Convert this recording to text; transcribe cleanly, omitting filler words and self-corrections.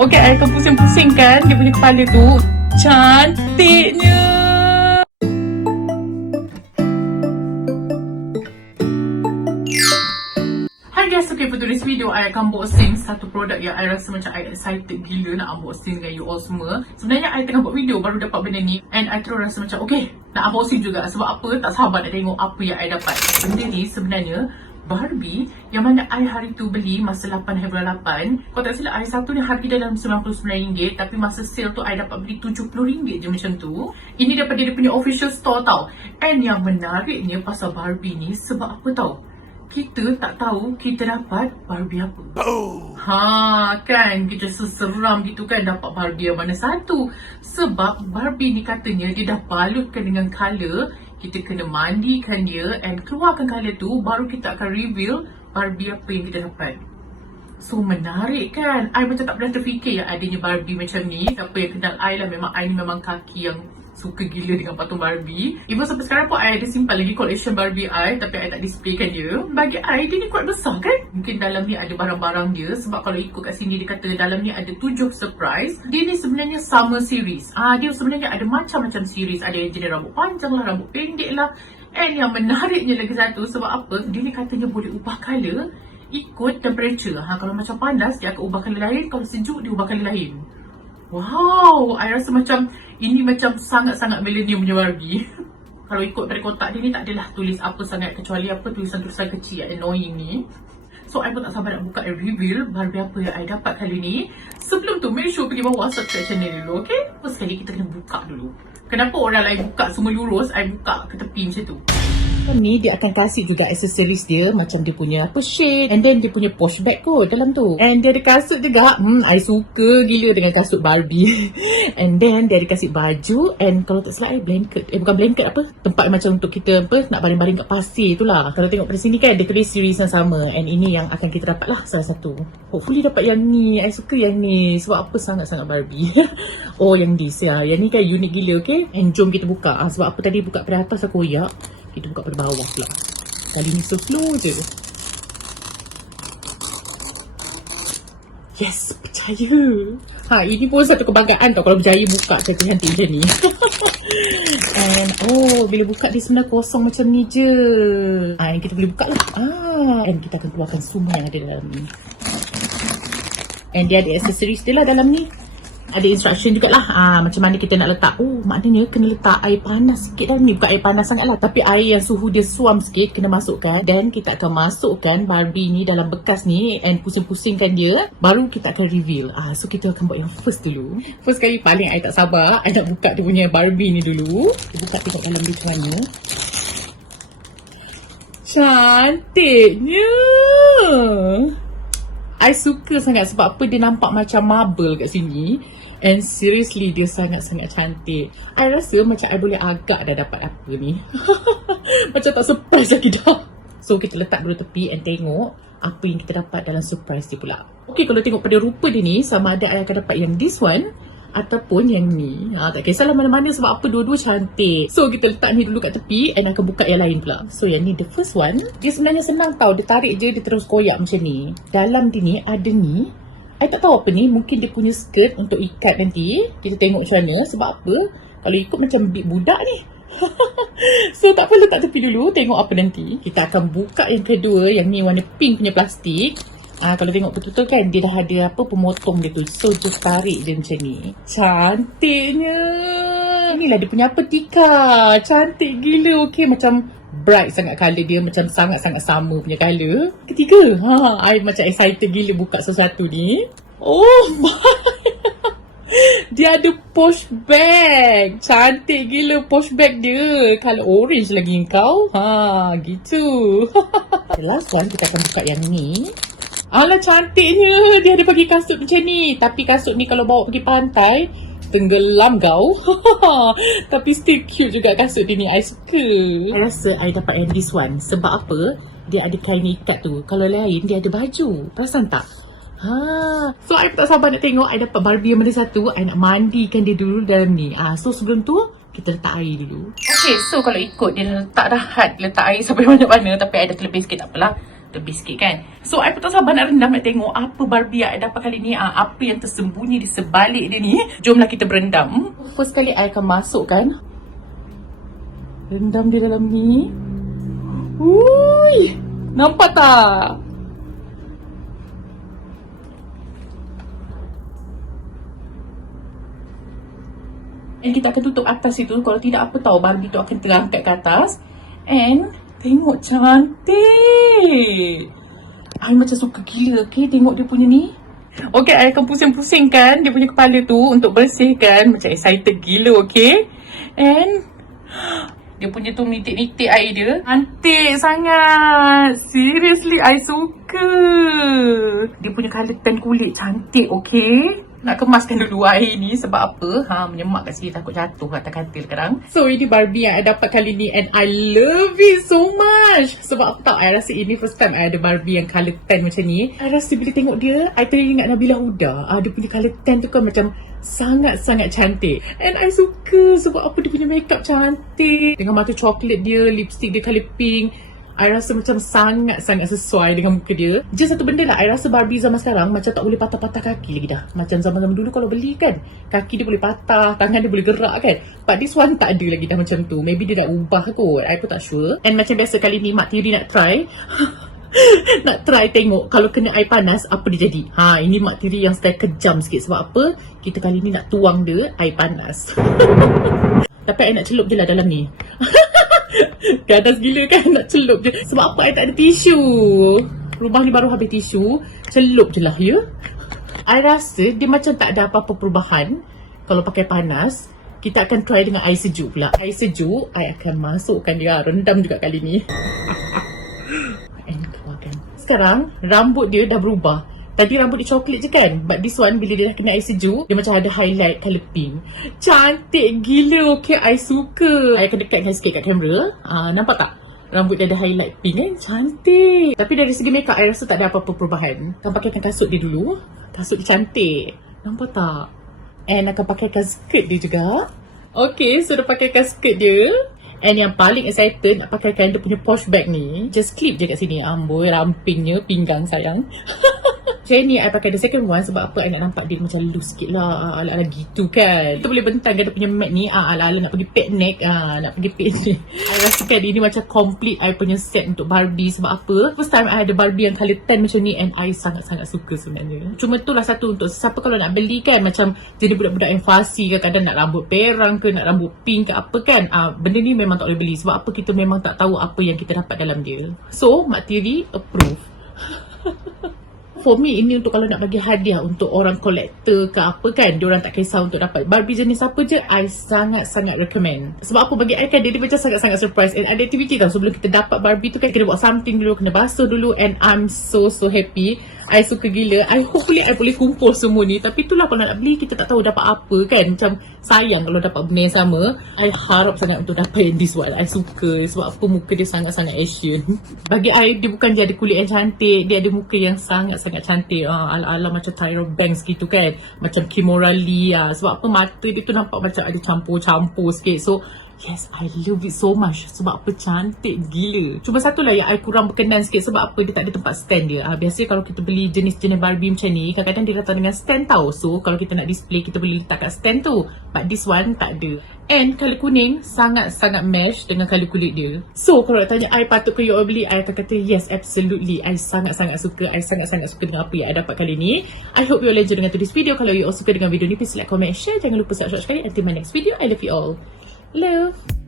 Okay, I akan pusing-pusingkan dia punya kepala tu. Cantiknya. Hi guys, okay, for today's video, I akan unboxing satu produk yang I rasa macam I excited gila nak unboxing dengan you all semua. Sebenarnya I tengah buat video baru dapat benda ni, and I terus rasa macam okay, nak unboxing juga. Sebab apa? Tak sabar nak tengok apa yang I dapat. Benda ni sebenarnya Barbie yang mana I hari tu beli masa 8 hari bulan 8. Kalau tak silap, hari satu ni harga dalam RM99, tapi masa sale tu I dapat beli RM70 je macam tu. Ini daripada dia punya official store tau. And yang menariknya pasal Barbie ni, sebab apa tau? Kita tak tahu kita dapat Barbie apa. Kan kita seseram gitu kan dapat Barbie yang mana satu. Sebab Barbie ni katanya dia dah balutkan dengan colour. Kita kena mandikan dia and keluarkan colour tu, baru kita akan reveal Barbie apa yang kita dapat. So menarik kan? I macam tak pernah terfikir yang adanya Barbie macam ni. Siapa yang kenal I lah, memang I ni memang kaki yang suka gila dengan patung Barbie. Even sampai sekarang pun I ada simpan lagi collection Barbie I, tapi I tak displaykan dia. Bagi I, dia ni kuat besar kan? Mungkin dalam ni ada barang-barang dia. Sebab kalau ikut kat sini dia kata dalam ni ada 7 surprise. Dia ni sebenarnya summer series. Dia sebenarnya ada macam-macam series. Ada yang jenis rambut panjang lah, rambut pendek lah. And yang menariknya lagi satu, sebab apa? Dia ni katanya boleh ubah colour ikut temperature. Kalau macam panas, dia akan ubah colour lain. Kalau sejuk, dia ubah colour lain. Wow, I rasa macam ini macam sangat-sangat millennium punya Barbie. Kalau ikut dari kotak dia ni tak adalah tulis apa sangat, kecuali apa tulisan-tulisan kecil yang annoying ni. So I pun tak sabar nak buka dan reveal Barbie apa yang I dapat kali ni. Sebelum tu, make sure pergi bawah subscribe channel dulu, okay? First sekali kita kena buka dulu. Kenapa orang lain buka semua lurus, I buka ke tepi macam tu? Ni dia akan kasih juga aksesoris dia, macam dia punya apa shade, and then dia punya posh bag kot dalam tu. And dia ada kasut juga. I suka gila dengan kasut Barbie. And then dia ada kasih baju, and kalau tak salah blanket. Bukan blanket, apa? Tempat macam untuk kita apa nak baring-baring kat pasir tu lah. Kalau tengok pada sini kan, dia tulis series yang sama. And ini yang akan kita dapat lah salah satu. Hopefully dapat yang ni. I suka yang ni. Sebab apa sangat-sangat Barbie. Oh, yang this ya. Yang ni kan unik gila, okay? And jom kita buka. Sebab apa tadi buka pada atas aku koyak. Kita buka pada bawah pula. Kali ni so slow je. Yes, percaya. Ini pun satu kebanggaan tau kalau berjaya buka cantik-cantik macam ni. And bila buka dia sebenarnya kosong macam ni je. Yang kita boleh buka lah. And kita akan keluarkan semua yang ada dalam ni. And dia ada aksesoris dia lah dalam ni. Ada instruction juga lah macam mana kita nak letak. Maknanya kena letak air panas sikit dalam ni. Bukan air panas sangat lah, tapi air yang suhu dia suam sikit kena masukkan. Dan kita akan masukkan Barbie ni dalam bekas ni and pusing-pusingkan dia. Baru kita akan reveal. So kita akan buat yang first dulu. First kali paling I tak sabar, I nak buka dia punya Barbie ni dulu. Kita buka tengok dalam dia macam mana. Cantiknya. I suka sangat sebab apa dia nampak macam marble kat sini. And seriously dia sangat-sangat cantik. I rasa macam I boleh agak dah dapat apa ni. Macam tak surprise lagi dah. So kita letak dulu tepi and tengok apa yang kita dapat dalam surprise dia pula. Okay, kalau tengok pada rupa dia ni, sama ada I akan dapat yang this one ataupun yang ni. Tak kisahlah mana-mana sebab apa, dua-dua cantik. So kita letak ni dulu kat tepi and akan buka yang lain pula. So yang ni the first one. Dia sebenarnya senang tau. Dia tarik je, dia terus koyak macam ni. Dalam dia ni ada ni. I tak tahu apa ni. Mungkin dia punya skirt untuk ikat nanti. Kita tengok macam mana. Sebab apa? Kalau ikut macam big budak ni. So tak apa, letak tepi dulu. Tengok apa nanti. Kita akan buka yang kedua. Yang ni warna pink punya plastik. Kalau tengok betul-betul kan, dia dah ada apa pemotong dia tu. So just tarik je macam ni. Cantiknya. Inilah dia punya petika. Cantik gila. Okay, macam bright sangat colour dia. Macam sangat-sangat sama punya colour. Ketiga. I macam excited gila buka sesuatu ni. Oh my. Dia ada posh bag. Cantik gila posh bag dia. Colour orange lagi kau. Gitu. The last one kita akan buka yang ni. Alah cantiknya. Dia ada bagi kasut macam ni. Tapi kasut ni kalau bawa pergi pantai, tenggelam kau. Tapi still cute juga kasut dia ni. I suka. I rasa I dapat yang this one. Sebab apa? Dia ada kain ikat tu. Kalau lain dia ada baju. Perasan tak? So I tak sabar nak tengok. I dapat Barbie yang mana satu. I nak mandikan dia dulu dalam ni. So sebelum tu kita letak air dulu. Okay, so kalau ikut dia dah letak dah letak air sampai mana-mana. Tapi I dah terlebih sikit, tak apalah. Lebih sikit kan. So I pun tak sabar nak rendam, nak tengok apa Barbie yang I dapat kali ni. Apa yang tersembunyi di sebalik dia ni. Jomlah kita berendam. First kali I akan masukkan, rendam dia dalam ni. Ui, nampak tak? And kita akan tutup atas itu. Kalau tidak, apa tahu Barbie tu akan terangkat ke atas. And tengok cantik. I macam suka gila. Okay, tengok dia punya ni. Okay, I akan pusing-pusingkan dia punya kepala tu untuk bersihkan. Macam excited gila, okay. And dia punya tu nitik-nitik air dia. Cantik sangat. Seriously, I suka. Dia punya colour tan kulit cantik, okay. Nak kemaskan dulu air ni sebab apa? Menyemak kat sini, takut jatuh atas katil sekarang. So ini Barbie yang I dapat kali ni and I love it so much. Sebab apa tak, I rasa ini first time I ada Barbie yang colour tan macam ni. I rasa bila tengok dia, I teringat Nabila Huda. Dia punya colour tan tu kan macam sangat-sangat cantik. And I suka sebab apa, dia punya makeup cantik. Dengan mata coklat dia, lipstick dia colour pink. I rasa macam sangat-sangat sesuai dengan muka dia. Just satu benda lah, I rasa Barbie zaman sekarang macam tak boleh patah-patah kaki lagi dah. Macam zaman-zaman dulu kalau beli kan, kaki dia boleh patah, tangan dia boleh gerak kan. But this one tak ada lagi dah macam tu. Maybe dia dah ubah kot, I pun tak sure. And macam biasa kali ni Mak Tiri nak try nak try tengok kalau kena air panas apa dia jadi. Ini Mak Tiri yang style kejam sikit. Sebab apa? Kita kali ni nak tuang dia air panas. Tapi I nak celup je lah dalam ni. Ganas gila kan, nak celup je. Sebab apa I tak ada tisu. Rumah ni baru habis tisu. Celup je lah ya. I rasa dia macam tak ada apa-apa perubahan kalau pakai panas. Kita akan try dengan air sejuk pula. Air sejuk, I akan masukkan dia. Rendam juga kali ni. And keluarkan. Sekarang rambut dia dah berubah. Tadi rambut dia coklat je kan. But this one bila dia dah kena air sejuk, dia macam ada highlight colour pink. Cantik gila. Okay, I suka. I akan dekatkan sikit kat kamera. Nampak tak? Rambut dia ada highlight pink kan. Cantik. Tapi dari segi makeup, I rasa tak ada apa-apa perubahan. Akan pakaikan kasut dia dulu. Kasut dia cantik. Nampak tak? And akan pakaikan skirt dia juga. Okay, so dah pakaikan skirt dia. And yang paling excited nak pakaikan dia punya posh bag ni. Just clip je kat sini. Amboi, rampingnya pinggang sayang. Macam ni I pakai the second one sebab apa, I nak nampak dia macam loose sikit lah. Ala-ala gitu kan. Kita boleh bentangkan dia punya mat ni. Ala-ala nak pergi picnic. Nak pergi picnic. I rasakan ini macam complete I punya set untuk Barbie. Sebab apa? First time I ada Barbie yang colour tan macam ni. And I sangat-sangat suka sebenarnya. Cuma tu lah satu untuk siapa kalau nak beli kan. Macam jadi budak-budak yang fussy ke. Kadang nak rambut perang ke, nak rambut pink ke apa kan. Benda ni memang tak boleh beli. Sebab apa, kita memang tak tahu apa yang kita dapat dalam dia. So, Mak Tiri approve. For me, ini untuk kalau nak bagi hadiah untuk orang kolektor ke apa kan. Diorang tak kisah untuk dapat Barbie jenis apa je, I sangat-sangat recommend. Sebab apa, bagi I kan dia macam sangat-sangat surprise. And ada aktiviti tau, sebelum kita dapat Barbie tu kan, kena buat something dulu, kena basuh dulu. And I'm so happy. I suka gila. Hopefully I boleh kumpul semua ni. Tapi itulah kalau nak beli, kita tak tahu dapat apa kan. Macam sayang kalau dapat benda yang sama. I harap sangat untuk dapat yang this one. I suka sebab apa, muka dia sangat-sangat Asian. Bagi I, dia bukan dia ada kulit yang cantik, dia ada muka yang sangat-sangat cantik. Ala-ala macam Tyra Banks gitu kan. Macam Kimora Lee. Sebab apa, mata dia tu nampak macam ada campur-campur sikit. So yes, I love it so much. Sebab apa, cantik gila. Cuma satu lah yang I kurang berkenan sikit. Sebab apa, dia tak ada tempat stand dia. Biasanya kalau kita beli jenis-jenis Barbie macam ni, kadang-kadang dia datang dengan stand tau. So kalau kita nak display, kita boleh letak kat stand tu. But this one tak ada. And colour kuning sangat-sangat match dengan colour kulit dia. So kalau nak tanya I patut ke you all beli, I akan kata yes, absolutely. I sangat-sangat suka. I sangat-sangat suka dengan apa yang I dapat kali ni. I hope you all enjoy dengan this video. Kalau you all suka dengan video ni, please like, comment, share. Jangan lupa subscribe sekali. Until my next video, I love you all. Love.